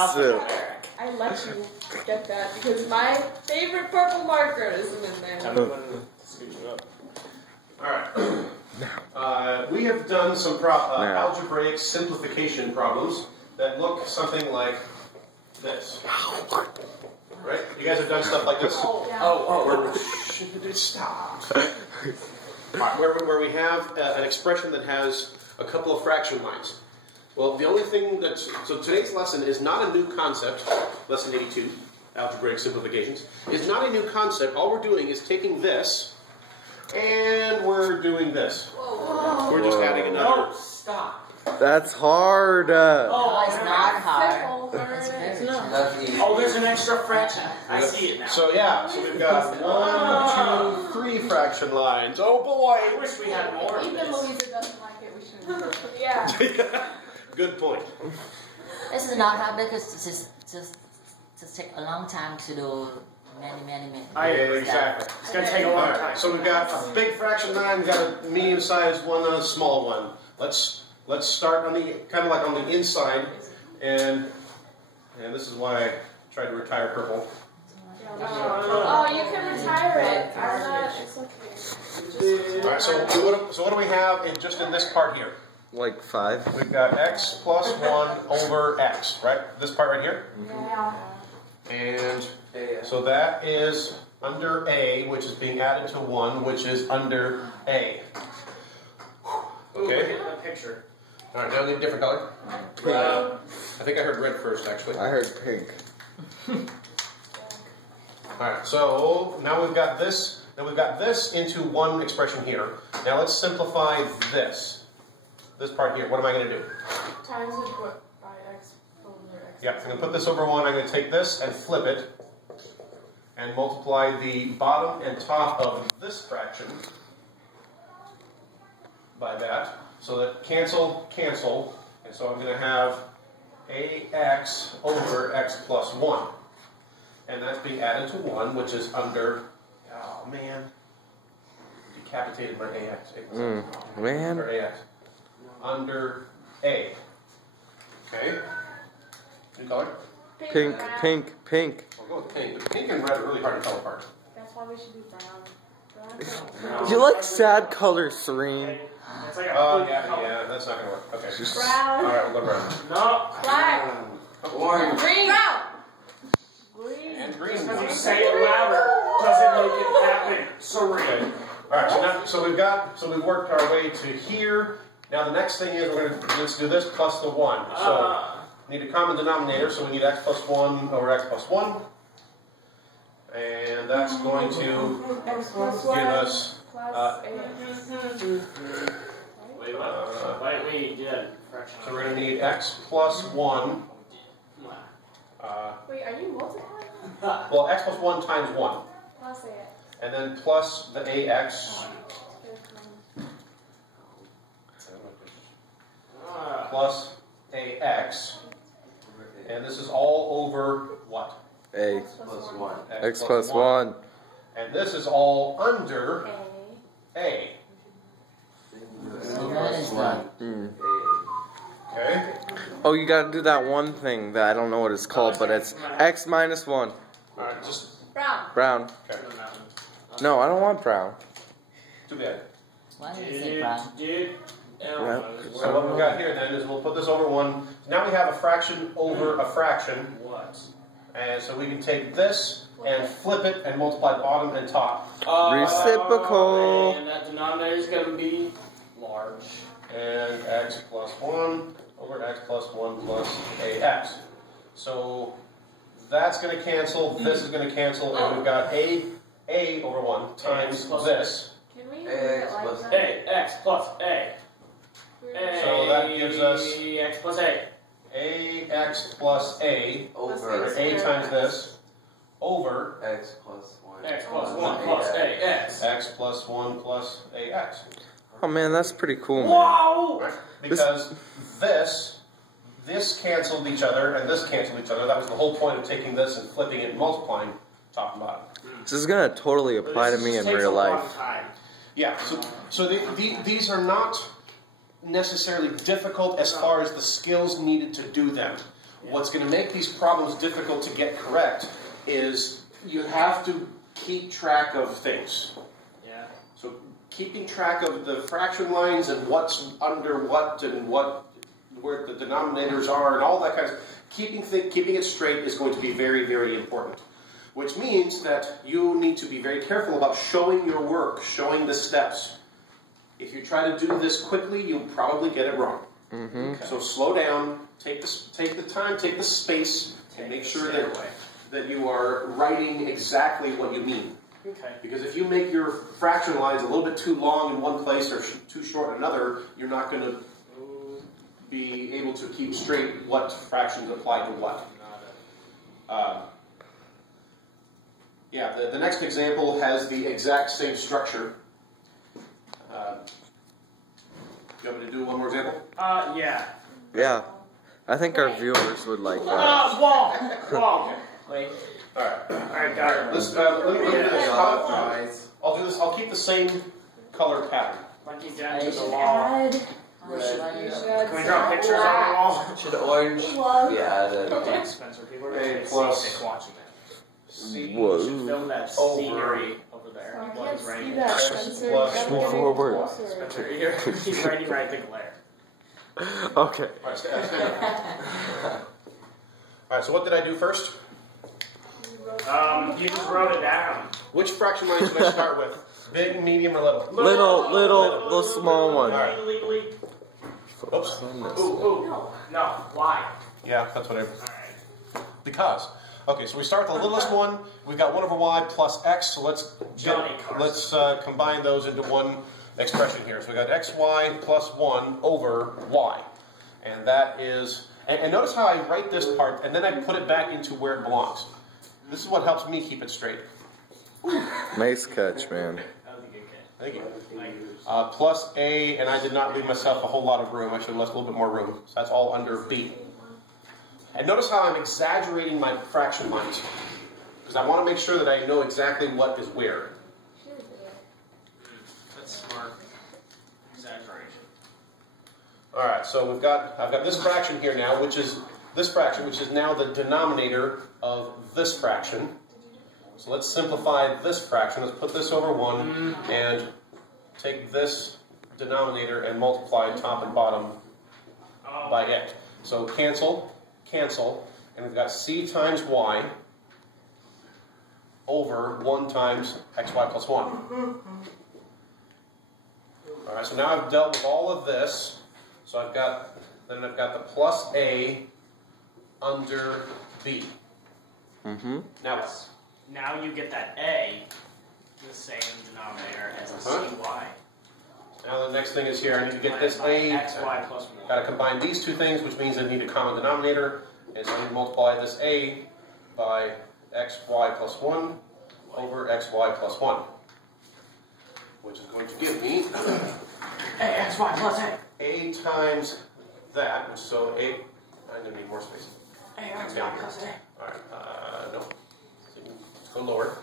I let you get that because my favorite purple marker isn't in there. Alright. We have done some algebraic simplification problems that look something like this. Right? You guys have done stuff like this? Stop. Where we have an expression that has a couple of fraction lines. Well, the only thing so today's lesson is not a new concept. Lesson 82, algebraic simplifications, is not a new concept. All we're doing is taking this, and we're doing this. Whoa. We're just adding another. No, stop. That's hard. It's not hard. It's not. Oh, there's an extra fraction. I see it now. So yeah, so we've got 1, 2, 3 fraction lines. Oh boy! I wish we had more of Even this. Louisa doesn't like it. We should. Yeah. Good point. This is not hard because it's just take a long time to do many. I agree. Exactly. It's going to take a long time. So we've got a big fraction line, we've got a medium-sized one, and a small one. Let's start on the kind of like on the inside, and this is why I tried to retire purple. Oh, you can retire it. I'm not. It's okay. All right. So what do we have just in this part here? Like 5. We've got x plus 1 over x, right? This part right here. Yeah. And so that is under a, which is being added to 1, which is under a. Okay. Ooh, picture. All right, now we need a different color. I think I heard red first, actually. I heard pink. All right, so now we've got this. Then we've got this into one expression here. Now let's simplify this. This part here. What am I going to do? Times it by x over x. Yeah, I'm going to put this over 1. I'm going to take this and flip it and multiply the bottom and top of this fraction by that. So that cancel, and so I'm going to have ax over x plus 1. And that's being added to 1, which is under, oh man, decapitated by ax. Man. Or ax. Under a. Okay. New color? Pink. We'll go with pink, but pink and red are really hard to tell apart. That's why we should do brown. You like sad colors, Serene. It's like a yeah, that's not going to work. Okay. Brown. All right, we'll go brown. No. Black. Orange. Green. Brown. And green. Because you say it louder doesn't make it happen. Serene. All right, so we've worked our way to here. Now the next thing is let's do this plus the 1. So we need a common denominator, so we need x plus 1 over x plus 1. And that's going to give us Wait, what? Wait, yeah. so we're going to need x plus 1. Wait, are you multiplying? Well, x plus 1 times 1. Plus ax. And then plus the ax plus ax. And this is all over what? A. Plus 1. X plus 1. And this is all under a. Okay. Oh, you gotta do that one thing that I don't know what it's called, but it's x minus 1. Alright, just brown. okay. No, I don't want brown. Too bad. Why did you say brown? So what we've got here then is we'll put this over 1. Now we have a fraction over a fraction. What? And so we can take this and flip it and multiply the bottom and top. Reciprocal. And that denominator is going to be large. And x plus 1 over x plus 1 plus ax. So that's going to cancel, this is going to cancel, and we've got a over 1 times this. Can we make it like that? X plus A. So that gives us X plus A. ax plus a over a times this over x plus 1. X plus 1 plus AX. x plus 1 plus ax. Oh man, that's pretty cool, man. Whoa! Right? Because this canceled each other and this canceled each other. That was the whole point of taking this and flipping it and multiplying top and bottom. This is gonna totally apply to me in real life. Yeah, so these are not necessarily difficult as far as the skills needed to do them. What's going to make these problems difficult to get correct is you have to keep track of things. Yeah. So keeping track of the fraction lines and what's under what and where the denominators are and all that kind of stuff, keeping it straight is going to be very, very important. Which means that you need to be very careful about showing your work, showing the steps. If you try to do this quickly, you'll probably get it wrong. Mm-hmm. So slow down, take the time, take the space, and make sure that you are writing exactly what you mean. Okay. Because if you make your fraction lines a little bit too long in one place or too short in another, you're not going to be able to keep straight what fractions apply to what. Yeah, the next example has the exact same structure. You want me to do one more example? Yeah. Yeah. I think our viewers would like that. Wall. Wait. Alright, got it. Let me do this. I'll do this. I'll keep the same color pattern. Like he's down I to the should wall. add. Can we draw pictures on the wall? Should orange Love. be added? Thanks, Spencer. People are going to plus- sick watching that. C Whoa. Film that Over. scenery over there. I While can't he's see writing. that, Spencer. Plus You gotta get forward. closer. Spencer, he's writing right the glare. Okay. All right, stand up. All right, so what did I do first? You just wrote it down. Which fraction line should I start with? Big, medium, or little? Little, the small one. Oops. Ooh. No, why? Yeah, that's what I... Alright. Because. Okay, so we start with the littlest one. We've got 1 over y plus x, so let's combine those into one expression here. So we got xy plus 1 over y. And that is... And notice how I write this part, and then I put it back into where it belongs. This is what helps me keep it straight. Nice catch, man. That was a good catch. Thank you. Plus a, and I did not leave myself a whole lot of room. I should have left a little bit more room. So that's all under b. And notice how I'm exaggerating my fraction lines. Because I want to make sure that I know exactly what is where. That's smart. Exaggeration. Alright, so I've got this fraction here now, which is this fraction, which is now the denominator of this fraction. So let's simplify this fraction. Let's put this over 1 and take this denominator and multiply top and bottom by x. So cancel, and we've got c times y over 1 times xy plus 1. Alright, so now I've dealt with all of this. So I've got the plus a under b. Now you get that a, the same denominator as a cy. Now the next thing is here, I need to get this a. xy plus 1. Got to combine these two things, which means I need a common denominator. And so I need to multiply this a by xy plus 1 over xy plus 1. Which is going to give me xy plus a times that, which so a, I'm going to need more space. xy plus a. Alright, no. Let's go lower.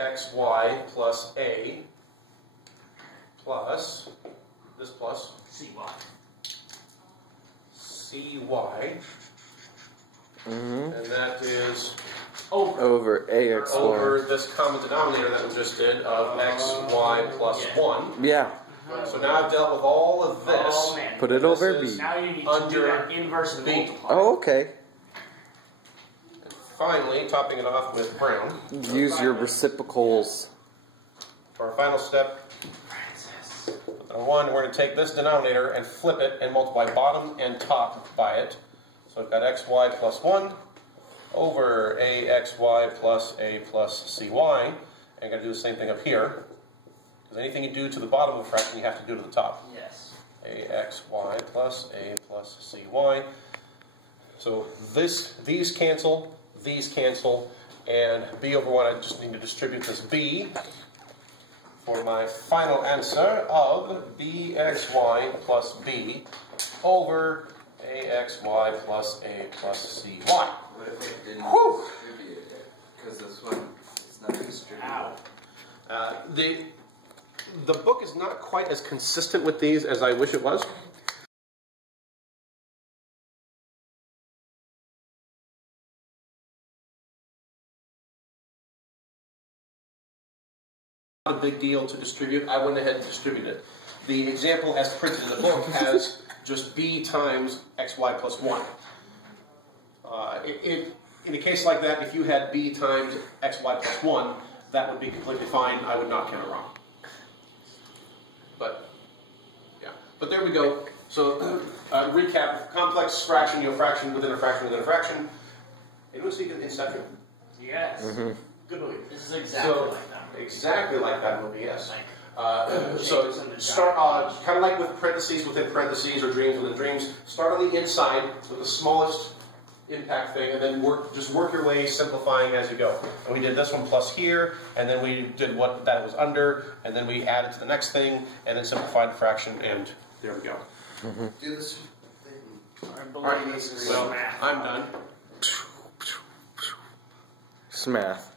Axy plus a plus, this plus, cy. cy, and that is Over AX over this common denominator that we just did of xy plus 1. Yeah. So now I've dealt with all of this. Oh, man. Put it over B. Now you need to do that inverse and B. multiply. Oh, okay. And finally, topping it off with brown. Use your reciprocals. For our final step, number 1, we're going to take this denominator and flip it and multiply bottom and top by it. So I've got xy plus 1 over axy plus a plus cy. And I'm going to do the same thing up here. Because anything you do to the bottom of a fraction, you have to do to the top. Yes. Axy plus a plus cy. So these cancel, and b over 1, I just need to distribute this b for my final answer of bxy plus b over axy plus a plus cy. What if it didn't Whew. distribute it? Because this one is not distributed. Ow. The book is not quite as consistent with these as I wish it was. a big deal to distribute. I went ahead and distributed it. The example as printed in the book has just b times xy plus 1. In a case like that, if you had b times xy plus 1, that would be completely fine. I would not count it wrong. But, yeah. But there we go. So, recap, complex fraction, fraction within a fraction within a fraction. Anyone see Inception? Yes. Mm-hmm. Good movie. This is exactly like that. Exactly like that movie, yes. Like, So start kind of like with parentheses within parentheses or dreams within dreams. Start on the inside with the smallest impact thing, and then just work your way simplifying as you go. And we did this one plus here, and then we did what that was under, and then we added to the next thing, and then simplified the fraction, and there we go. Mm-hmm. Do this thing. All right, so I'm done. It's math.